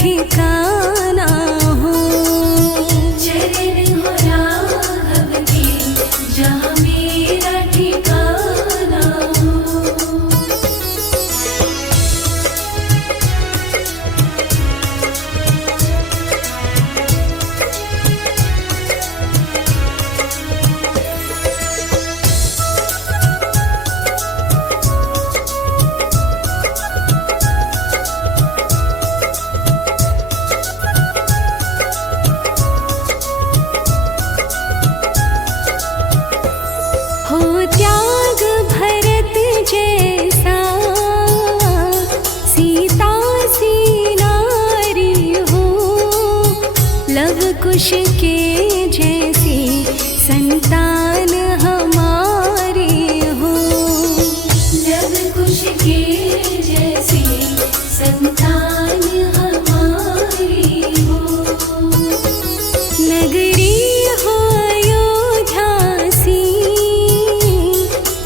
ठिकाना हो। चरण हो राघव के जहाँ मेरा ठिकाना हो। हो त्याग भरत जैसा सीता सी नारी हो। लव कुश के जैसी संतान हमारी हो। लव कुश के जैसी संतान हमारी हो। नगरी हो अयोध्या सी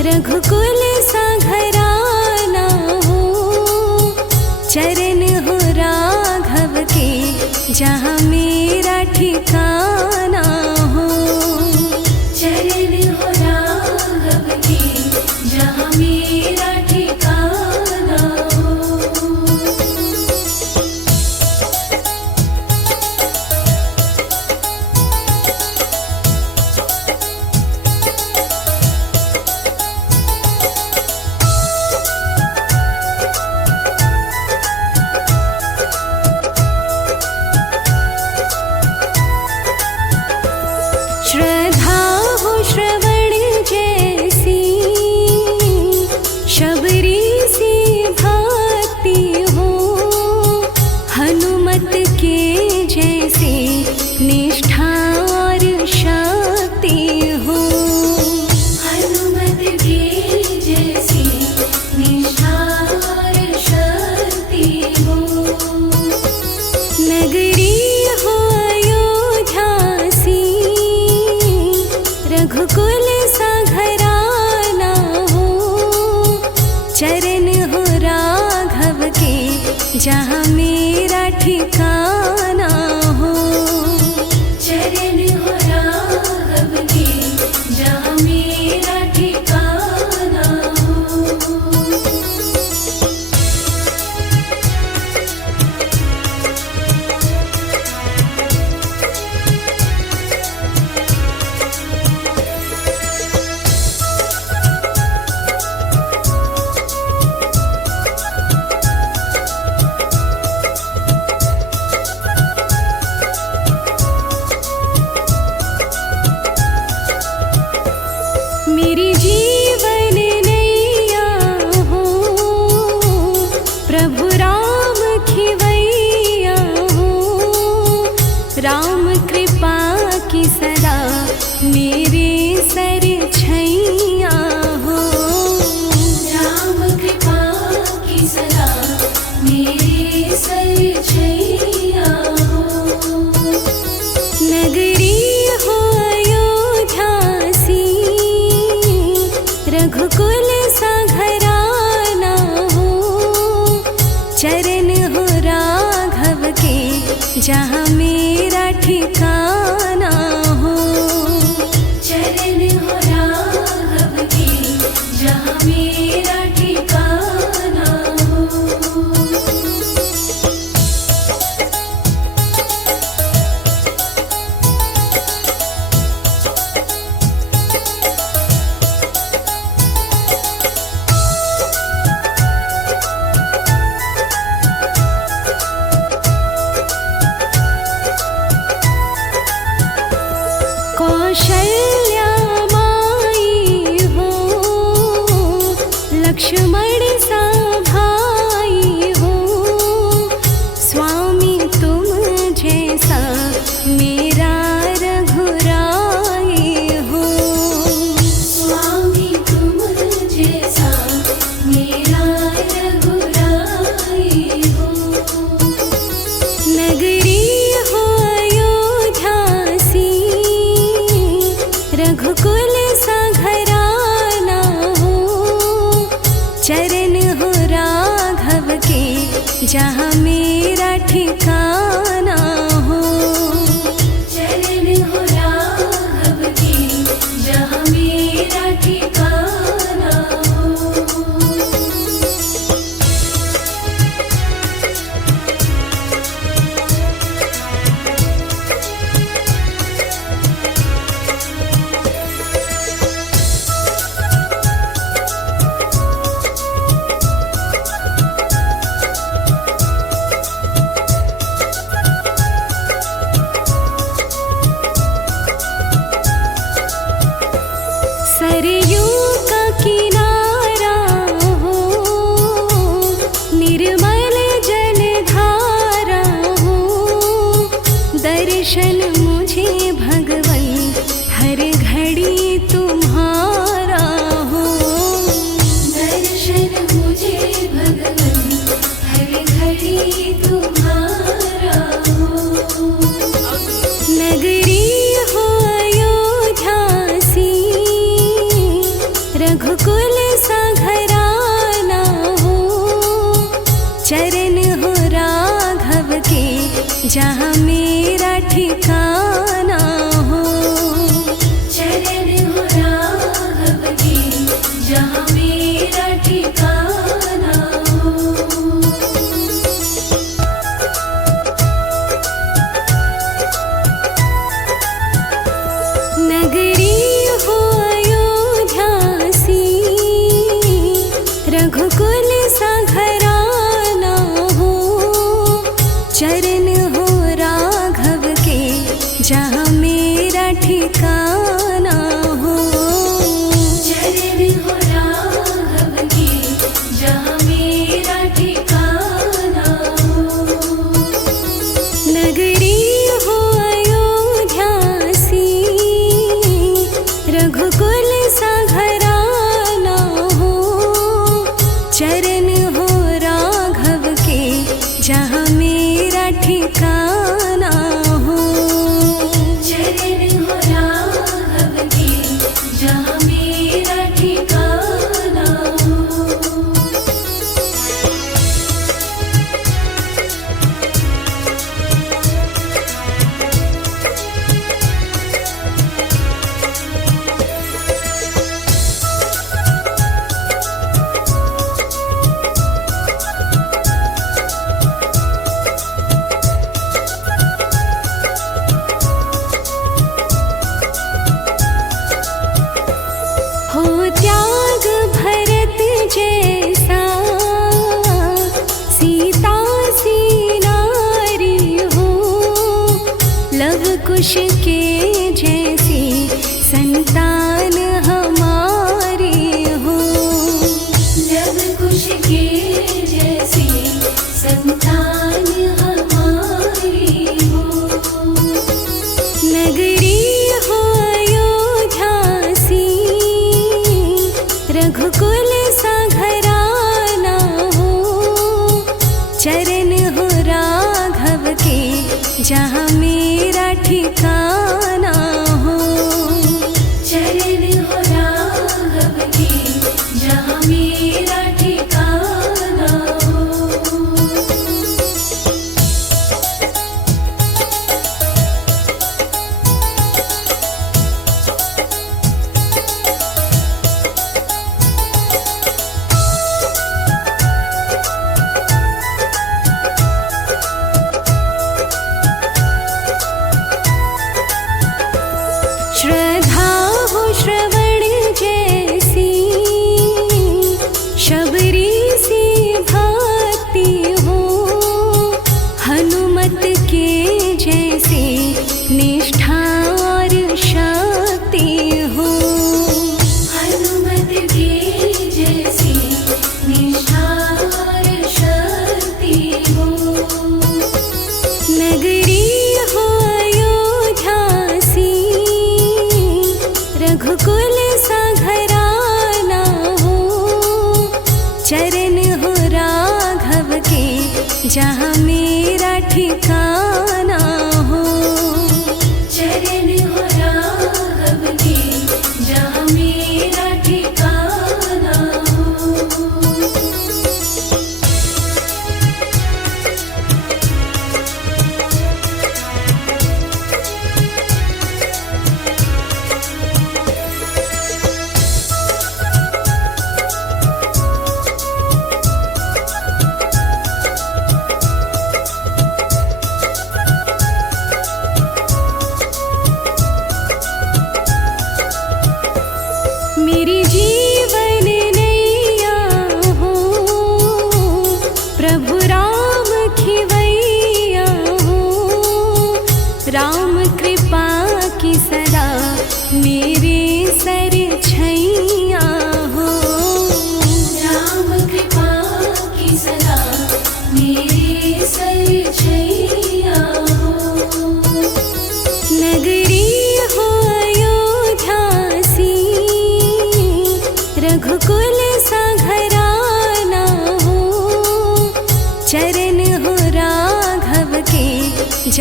रघुकुल सा घराना हो। चरण हो राघव के जहाँ मेरा ठिकाना हो। चरण हो राघव के जहाँ मेरा ठिकाना हो। श्रद्धा हो श्रवण जैसी शबरी सी भक्ति हो। हनुमत के जैसे निष्ठा और शक्ति हो। हनुमत के जैसी निष्ठा और शक्ति हो। नगरी हो अयोध्या सी रघुकुल सा घराना हो। चरण हो राघव के जहाँ मेरा ठिकाना हो। चरण हो राघव के जहाँ मेरा ठिकाना हो। मेरी जीवन नैया हो। प्रभु राम खिवैया हो। राम कृपा की सदा मेरे सर छैया हो। राम कृपा की सदा मेरे सर छैया हो। नगरी हो अयोध्या सी रघुकुल सा घराना हो। चरण हो राघव के जहाँ मेरा ठिकाना हो। चरण हो राघव के जहाँ मेरा ठिकाना हो। मेरा ठिकाना हो। चरण हो राघव के जहाँ मेरा ठिकाना हो। सरयू का किनारा हो, निर्मल जलधारा हो, दर्शन मुझे भगवन हर घड़ी तुम्हारा हो। दर्शन मुझे भगवन हर घड़ी तुम्हारा हो। नगरी हो अयोध्या सी, रघुकुल सा घराना हो, चरण हो राघव के जहाँ मेरा ठिकाना हो। चरण हो राघव के जहाँ मेरा ठिकाना हो। नगरी हो अयोध्या सी, रघुकुल सा घराना हो, चरण हो राघव के जहाँ मेरा ठिकाना हो। चरण हो राघव के जहाँ मेरा ठिकाना हो। नगरी हो अयोध्या सी, रघुकुल सा घराना हो, चरण हो राघव के जहाँ मेरा ठिकाना हो। चरण हो राघव के जहाँ मेरा ठिकाना हो। हो त्याग भरत जैसा, सीता सी नारी हो, लव कुश के जैसी संतान हमारी हो। लव कुश के जैसी संतान हमारी हो। नगरी हो अयोध्या सी, रघुकुल सा घराना हो, चरण हो राघव के जहाँ मेरा ठिकाना हो। चरण हो राघव के जहाँ मेरा ठिकाना हो। श्रद्धा हो श्रवण जैसी, शबरी सी भक्ति हो, हनुमत के जैसे निष्ठा और शक्ति हो। हनुमत के जैसी निष्ठा और शक्ति हो। नगरी हो अयोध्या सी, रघुकुल सा घराना हो, चरण हो राघव के जहाँ मेरा ठिकाना हो। चरण हो राघव के जहाँ मेरा ठिकाना हो।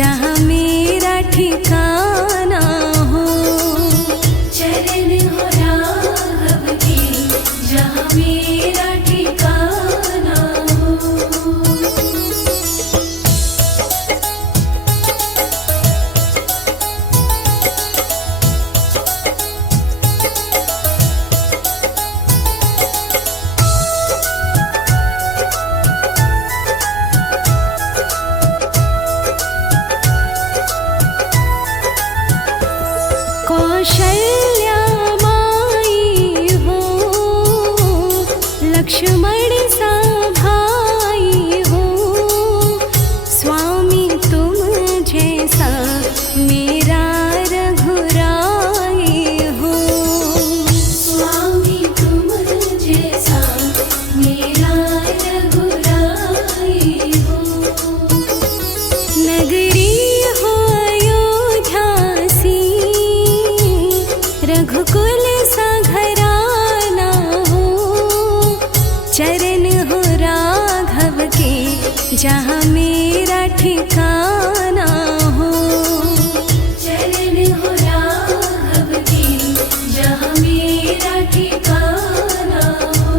जहाँ मेरा ठिकाना हो। चरण हो राघव के जहाँ मेरा ठिकाना हो। कौशल्या माई हो, लक्ष्मण सा भाई हो, स्वामी तुम जैसा मेरा रघुराई हो। स्वामी तुम जैसा मेरा रघुराई हो। नगरी हो अयोध्या सी, रघुकुल सा घराना हो। चरण हो राघव के जहाँ मेरा ठिकाना हो। चरण हो राघव के जहाँ मेरा ठिकाना हो।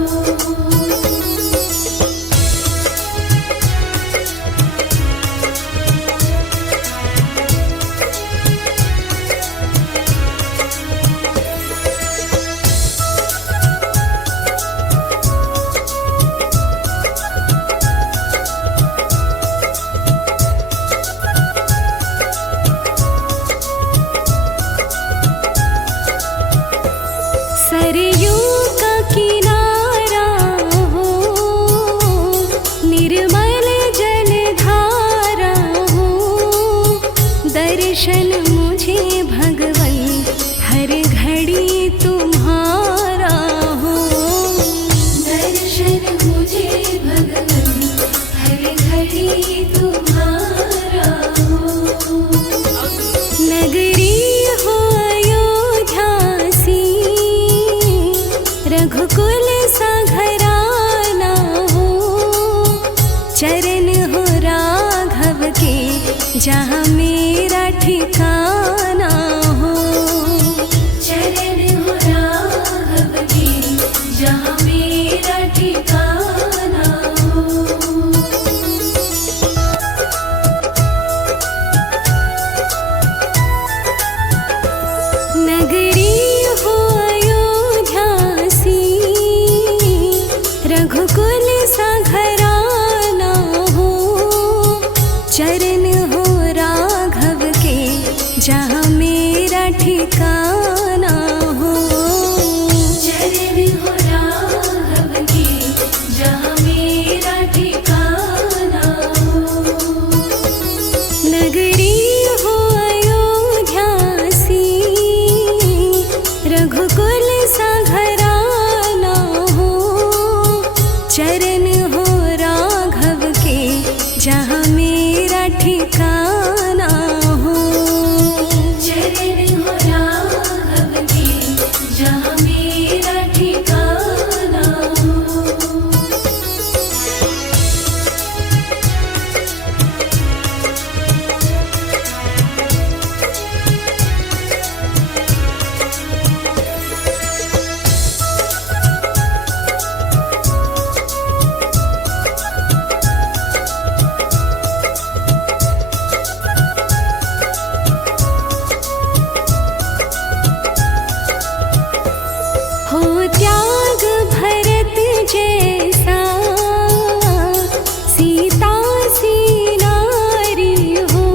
सरयू का किनारा हो, निर्मल जलधारा हो। दर्शन मुझे भगवन हर घड़ी तुम्हारा हो। दर्शन मुझे भगवन हर घड़ी तुम्हारा हो। नगरी हो अयोध्या सी, रघुकुल सा घराना हो। चरण हो राघव के जहाँ मेरा ठिकाना हो। चरण हो राघव के जहाँ मेरा ठिकाना हो। नगरी हो अयोध्या सी, रघुकुल सा घराना हो। चरण हो राघव के जहाँ मेरा ठिकाना हो। चरण हो राघव के जहाँ मेरा ठिकाना हो। नगरी हो अयोध्या सी, रघुकुल सा घराना हो। चरण हो राघव के जहाँ मेरा ठिकाना हो। चरण हो राघव के जहाँ मेरा ठिकाना हो। हो त्याग भरत जैसा, सीता सी नारी हो।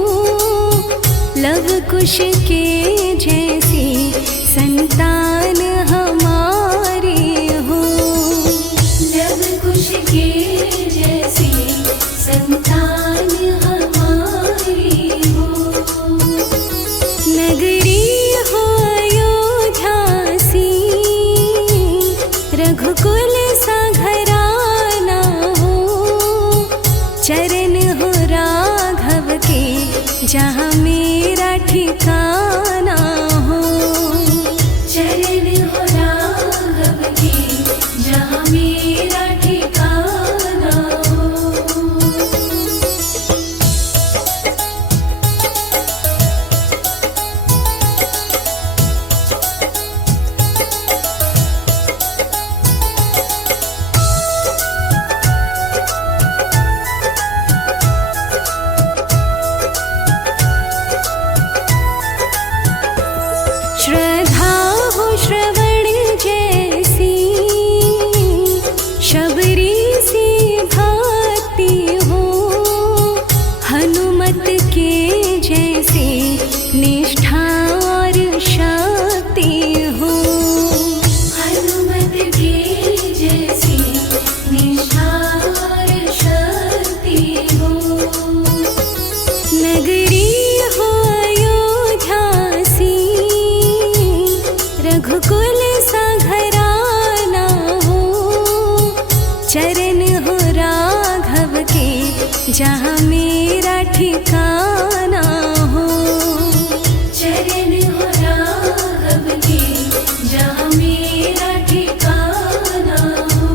लव कुश के जैसी संतान हमारी हो। लव कुश के जैसी संतान हमारी हो। नगरी हो अयोध्या सी, रघुकुल सा घराना हो। चरण हो राघव के जहाँ मेरा ठिकाना हो। चरण हो ठिकाना हो। चरण हो राघव के जहाँ मेरा ठिकाना हो।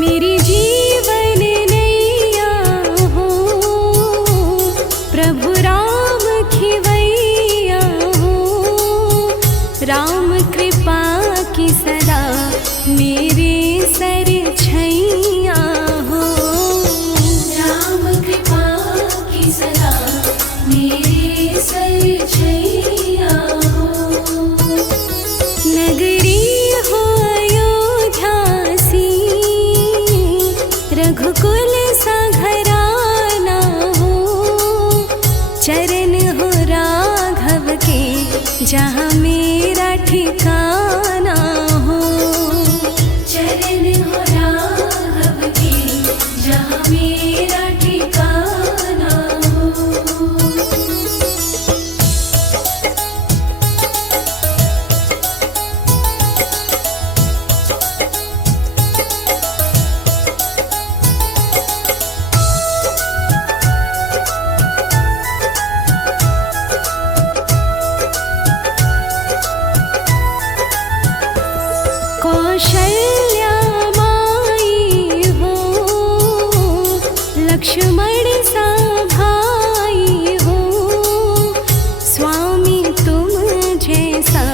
मेरी जीवन नैया हो प्रभु राम खिवैया हो। राम कृपा की सदा मेरे सर छैया हो। राम कृपा की सदा मेरे सर छैया हो। नगरी हो अयोध्या सी रघुकुल सा घराना हो। चरण हो राघव के जहाँ मेरा ठिकाना हो। चरण हो राघव के जहाँ मेरा ठिकाना हो। कौशल्या माई हो लक्ष्मण सा भाई हो। स्वामी तुम जैसा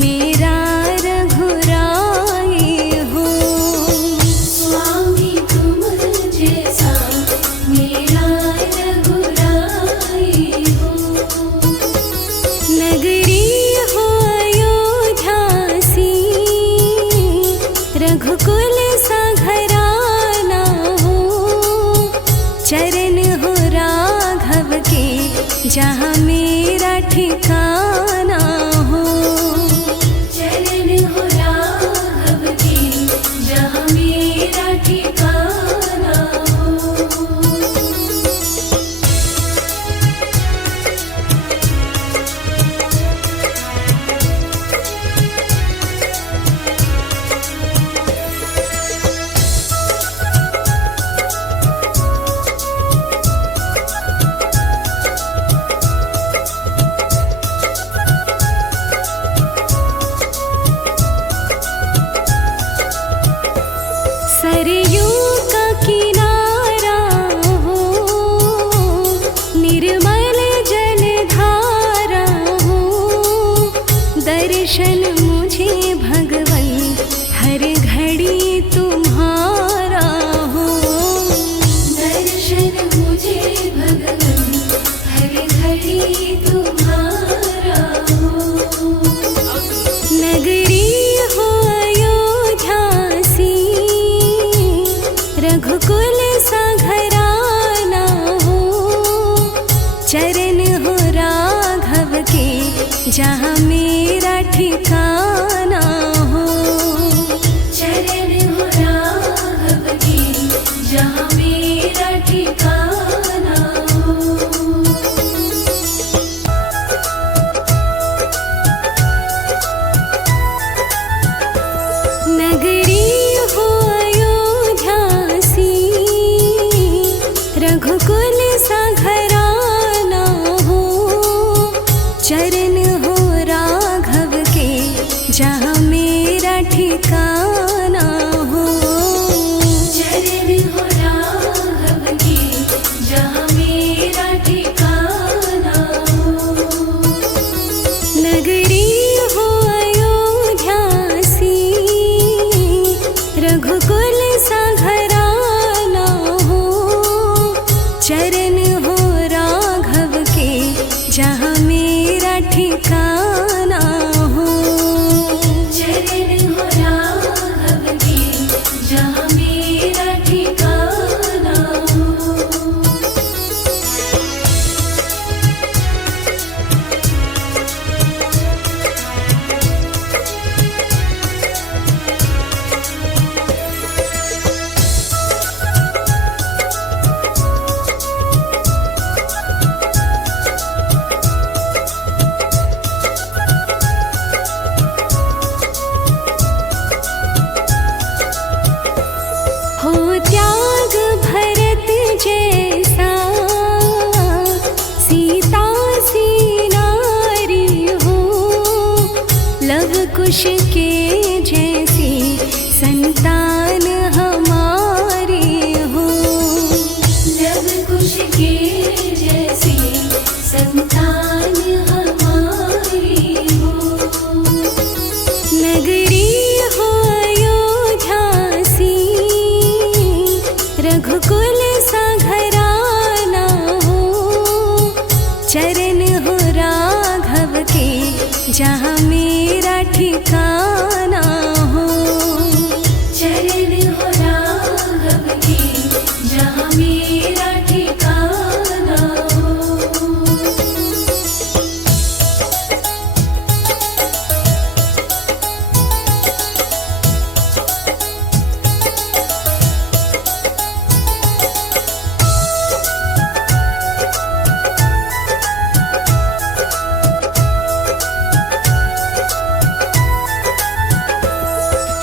मेरा रघुराई हो। स्वामी तुम जैसा मेरा रघुराई हो। नगरी हो अयोध्या सी रघुकुल सा घराना हो। चरण हो राघव के जहाँ मेरा ठिकाना हो। चरण हो राघव के जहाँ मेरा ठिकाना हो। सरयू का किनारा हो निर्मल जलधारा हो। दर्शन मुझे भगवन हर घड़ी तुम्हारा हो। दर्शन मुझे भगवन हर घड़ी तुम्हारा हो। नगरी हो अयोध्या सी रघुकुल सा घराना हो। चरण हो राघव के जहाँ मेरा ठिकाना हो। चरण हो राघव के जहाँ मेरा ठिकाना हो। नगरी हो अयोध्या सी रघुकुल सा घराना हो। चरण हो राघव के जहाँ मेरा ठिकाना हो। चरण हो राघव के जहाँ मेरा ठिकाना हो। नगरी हो अयोध्या सी रघुकुल सा घराना हो। चरण हो राघव के जहाँ मेरा ठिकाना हो। चरण हो राघव के जहाँ मेरा ठिकाना हो। कुश के जैसी संतान हमारी हो। लव कुश के जैसी संतान हमारी हो। नगरी हो अयोध्या सी, रघुकुल सा घराना हो। चरण हो राघव के जहाँ मेरा ठिकाना हो। चरण हो राघव के जहाँ मेरा ठिकाना हो।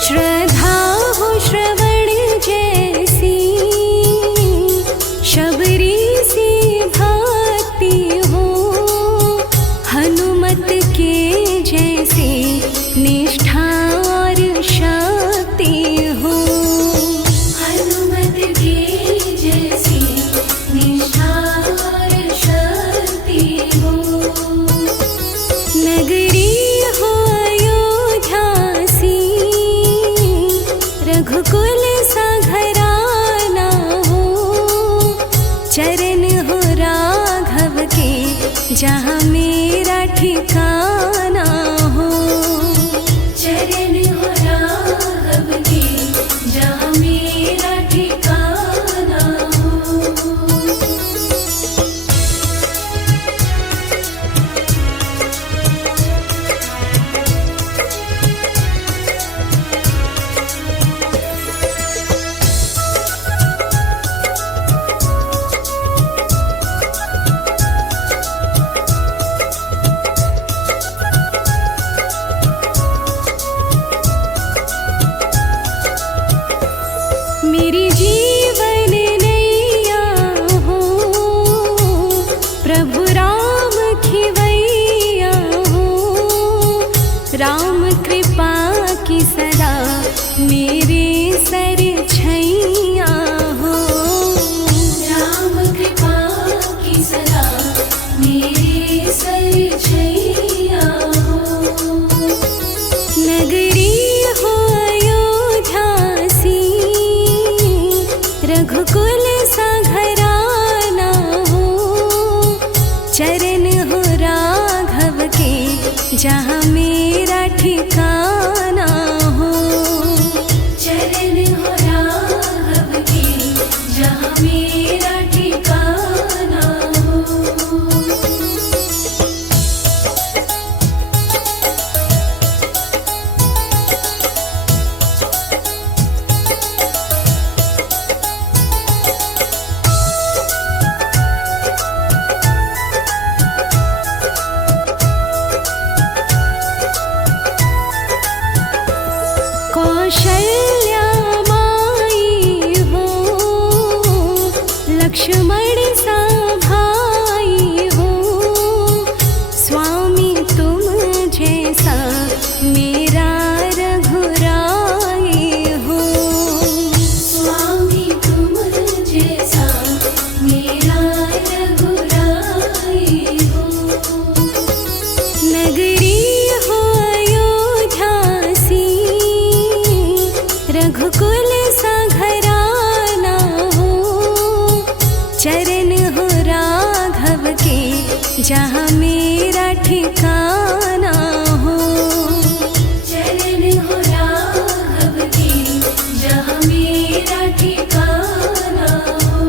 श्रद्धा हो श्रवण जैसी, शबरी सी भक्ति हो। हनुमत के जैसे निष्ठा और शक्ति हो। हनुमत के जैसी निष्ठा और शक्ति हो। नगरी हो अयोध्या सी, रघुकुल सा घराना हो। चरण हो राघव के जहाँ मेरा ठिकाना हो। चरण हो राघव के जहाँ मेरा ठिकाना हो। मेरी जीवन नैया हो, प्रभु राम खिवैया हो। राम कृपा की सदा मेरे सर छैया हो। राम कृपा की सदा मेरे सर छैया हो। नगरी हो अयोध्या सी, रघुकुल सा घराना हो। चरण हो राघव के जहाँ मेरा ठिकाना हो। चरण हो राघव के जहाँ मेरा ठिकाना हो। कौशल्या माई हो, लक्ष्मण सा भाई हो। स्वामी तुम जैसा मेरा रघुराई हो। स्वामी तुम जैसा मेरा रघुराई हो। नगरी हो अयोध्या सी, रघुकुल सा घराना हो। चरण हो राघव के जहाँ मेरा ठिकाना हो। चरण हो राघव के जहाँ मेरा ठिकाना हो।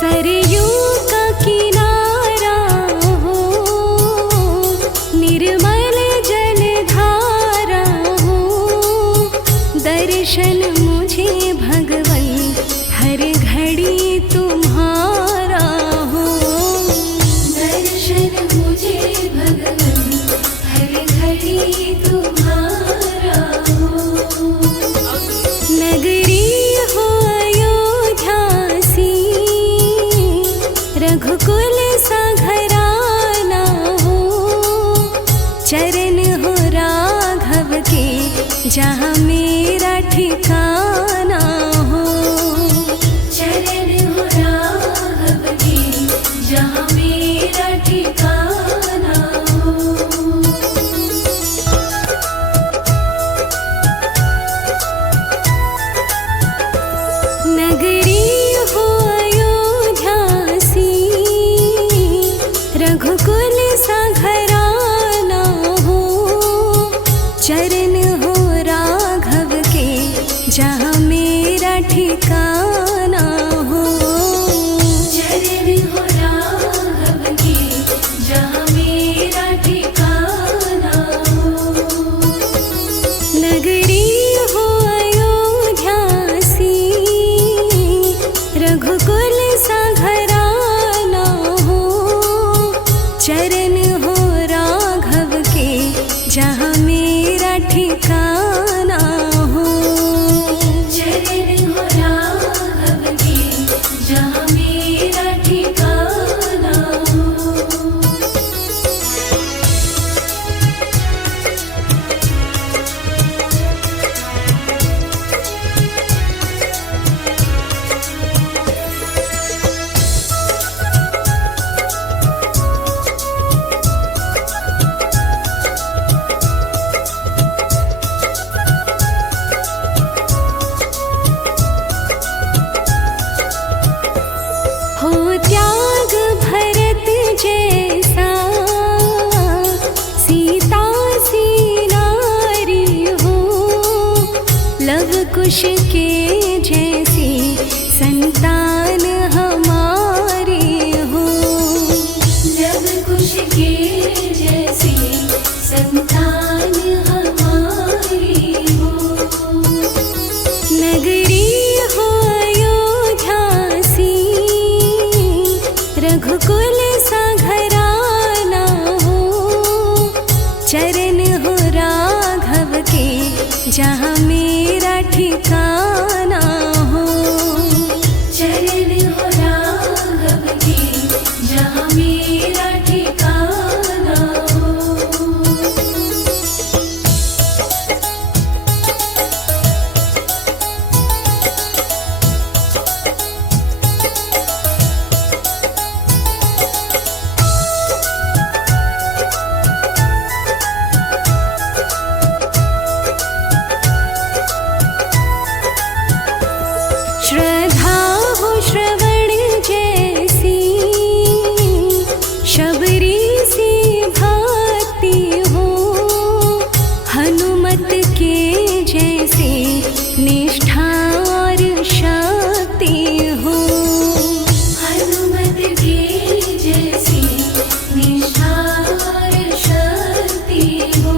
सरयू का किनारा हो, निर्मल जलधारा हो। दर्शन मुझ जहाँ मेरा ठिकाना हो। चरण हो राघव के जहाँ मेरा ठिकाना हो। नगरी हो अयोध्या सी, रघुकुल सा घराना हो। चरण हो राघव के जहाँ मेरा ठिकाना हो। चरण हो राघव के जहाँ मेरा ठिकाना हो। नगरी हो अयोध्या सी, रघुकुल सा घराना हो। चरण हो राघव के जहाँ मेरा ठिकाना हो। चरण हो राघव के जहाँ मेरा ठिकाना हो। हो त्याग भरत जैसा, सीता सी नारी हो। लव कुश के जैसी संतान हमारी हो। लव कुश के जैसी संतान हमारी हो। नगरी हो अयोध्या सी, रघुकुल सा घराना हो। चरण हो राघव के जहाँ मेरा ठिकाना हो। चरण हो राघव के जहाँ मेरा ठिकाना हो। श्रद्धा हो श्रवण जैसी, शबरी सी भक्ति हो। हनुमत के जैसे निष्ठा और शक्ति हो। हनुमत के जैसी निष्ठा और शक्ति हो।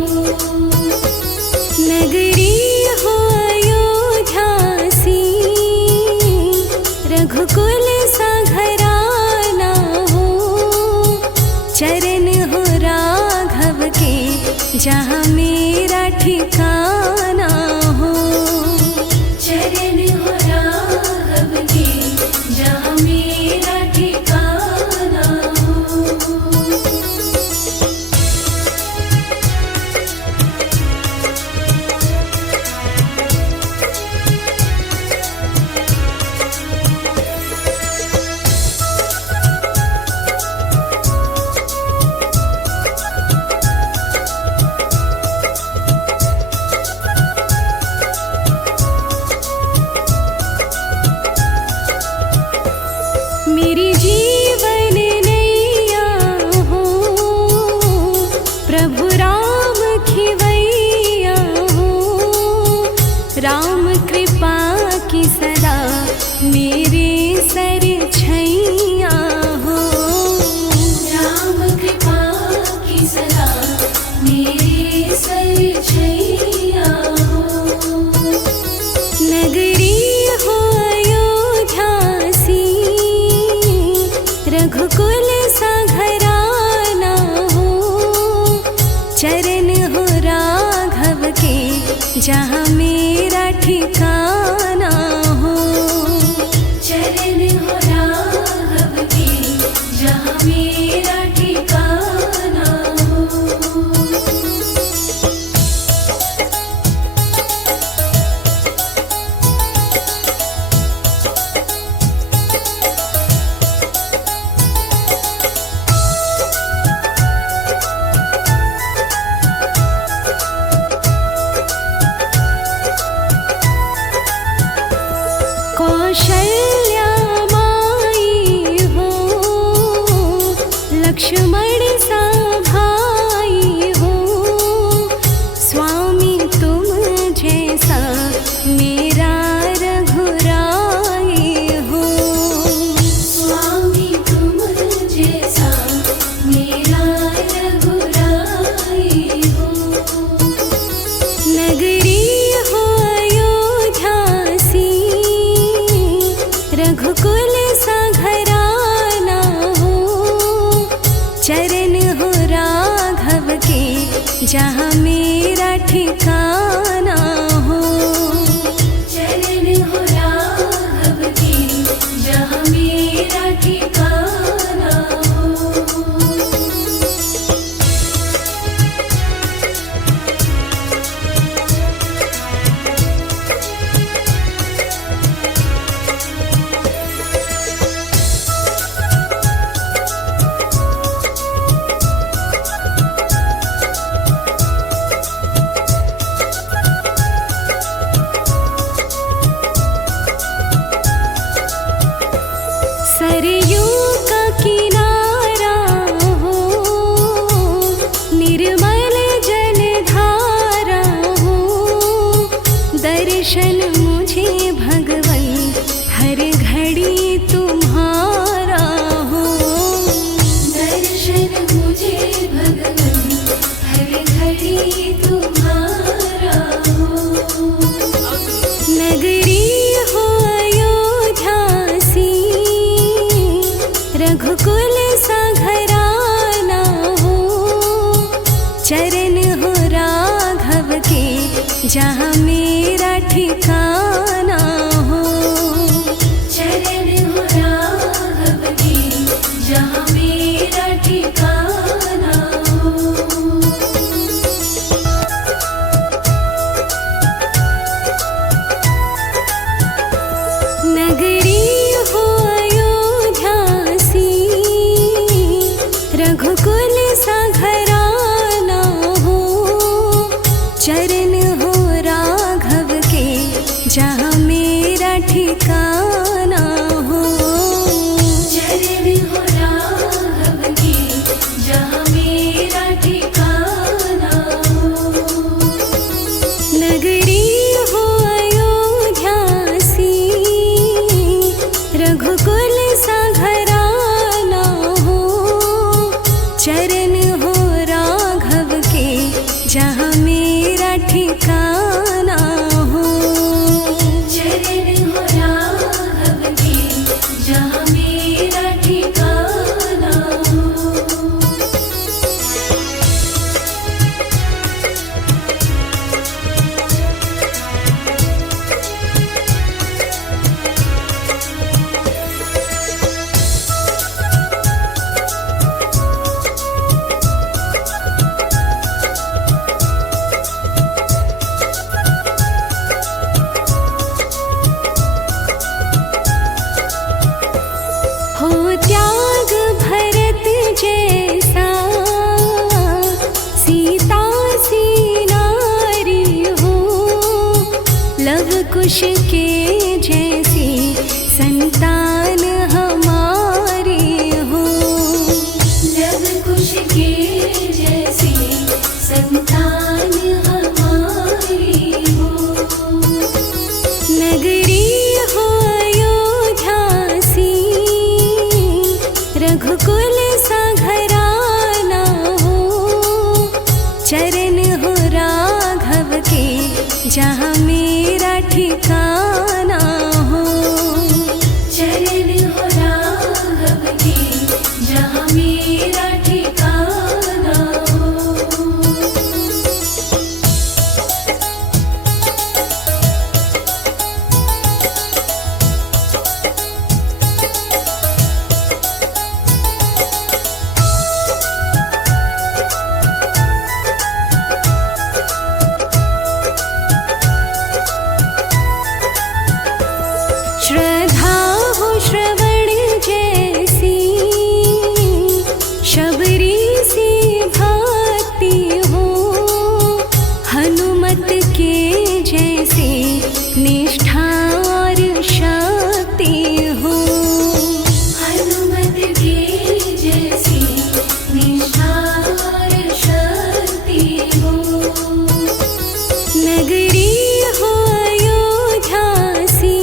नगरी हो अयोध्या सी, रघुकुल सा घराना हो। चरण हो राघव के जहाँ मेरा ठिकाना हो। चरण हो राघव के जहाँ मेरा ठिकाना हो। मेरी जीवन नैया हो, प्रभु राम खिवैया हो। राम कृपा की सदा मेरे सर छैया हो। राम कृपा की सदा मेरे सर छैया हो। नगरी हो अयोध्या सी, रघुकुल सा घराना हो। चरण हो राघव के जहाँ मेरा ठिकाना हो। चरण हो राघव के जहाँ मेरा ठिकाना हो। कौशल्या माई हो, लक्ष्मण सा भाई हो, स्वामी तुम जैसा मेरा रघुराई हो। स्वामी तुम जैसा मेरा रघुराई हो। नगरी हो अयोध्या सी, रघुकुल सा घराना हो, चरण हो राघव के जहाँ मेरा ठिकाना हो। चरण हो राघव के जहाँ मेरा ठिकाना हो। सरयू का किनारा हो, निर्मल जलधारा हो, दर्शन मुझे भगवन हर घड़ी तुम्हारा हो। दर्शन मुझे भगवन हर घड़ी तुम्हारा हो। नगरी हो अयोध्या सी, रघुकुल सा घराना हो, चरण हो राघव के जहाँ मेरा ठिकाना हो। चरण हो राघव के जहाँ मेरा ठिकाना हो। नगरी हो अयोध्या सी, रघुकुल सा घराना हो, चरण हो राघव के जहाँ मेरा ठिकाना हो। चरण हो राघव के जहाँ मेरा ठिकाना हो। नगरी हो अयोध्या सी, रघुकुल सा घराना हो, चरण हो राघव के जहाँ मेरा ठिकाना हो। चरण हो राघव के जहाँ मेरा ठिकाना हो। हो त्याग भरत जैसा, सीता सी नारी हो, लव कुश के जैसी संतान हमारी हो। लव कुश के जैसी संतान हमारी हो। नगरी हो अयोध्या सी, रघुकुल सा घराना हो, चरण हो राघव के जहाँ मेरा ठिकाना हो। चरण हो राघव के जहाँ मेरा ठिकाना हो। नगरी हो अयोध्या सी,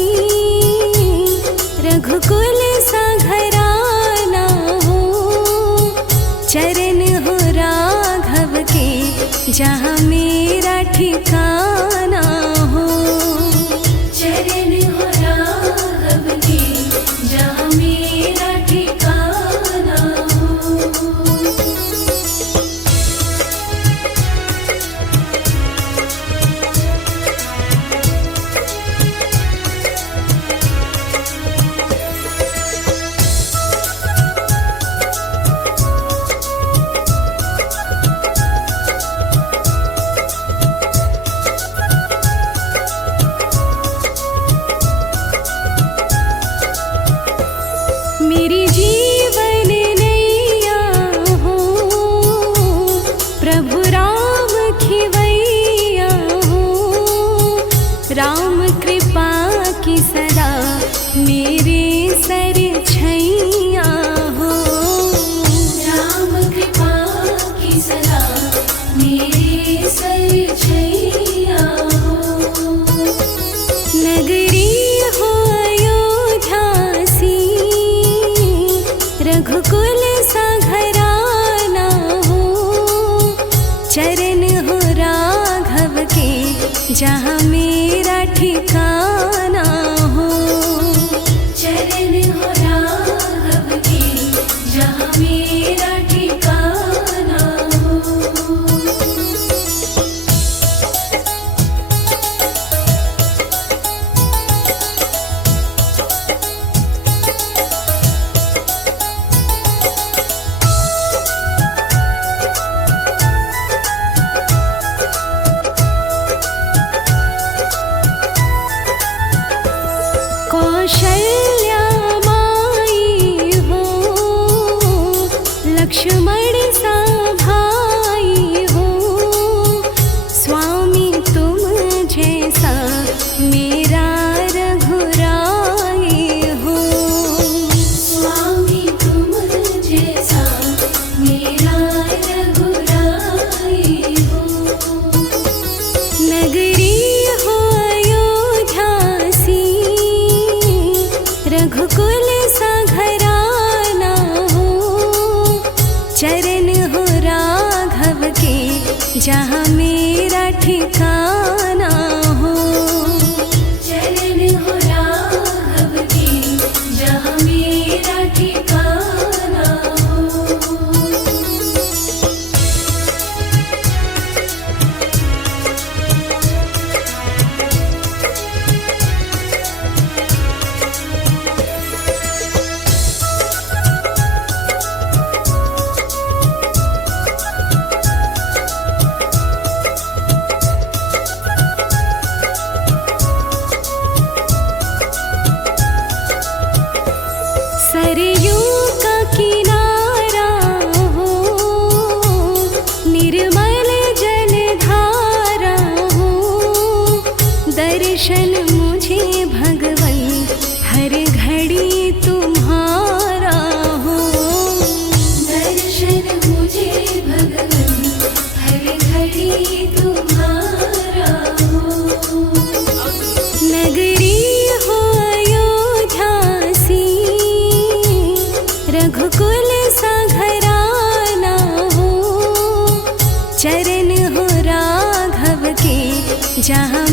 रघुकुल सा घराना हो। चरण हो राघव के, जहाँ मेरा ठिकाना हो। चरण हो राघव के, जहाँ मेरा ठिकाना हो। मेरी जीवन नैया हो, प्रभु राम खिवैया हो। राम कृपा की सदा मेरे सर छैया हो। राम कृपा की सदा मेरे सर छैया हो। नगरी हो अयोध्या सी, रघुकुल सा घराना हो। चरण हो राघव के, जहाँ मेरा ठिकाना हो। चरण हो राघव के, जहाँ मेरा ठिकाना हो। कौशल्या माई हो, लक्ष्मण सा भाई हो। स्वामी तुम जैसा मेरा रघुराई हो। स्वामी तुम जैसा मेरा रघुराई हो। नगरी हो अयोध्या सी, रघुकुल सा घराना हो। चरण हो राघव के, जहाँ मेरा ठिकाना हो। चरण हो राघव के, जहाँ मेरा ठिकाना हो। सरयू का किनारा हो, निर्मल जलधारा हो। दर्शन मुझे भगवन हर घड़ी तुम्हारा हो। दर्शन मुझे भगवन हर घड़ी तुम्हारा हो। नगरी हो अयोध्या सी, रघुकुल सा घराना हो। चरण हो राघव के, जहाँ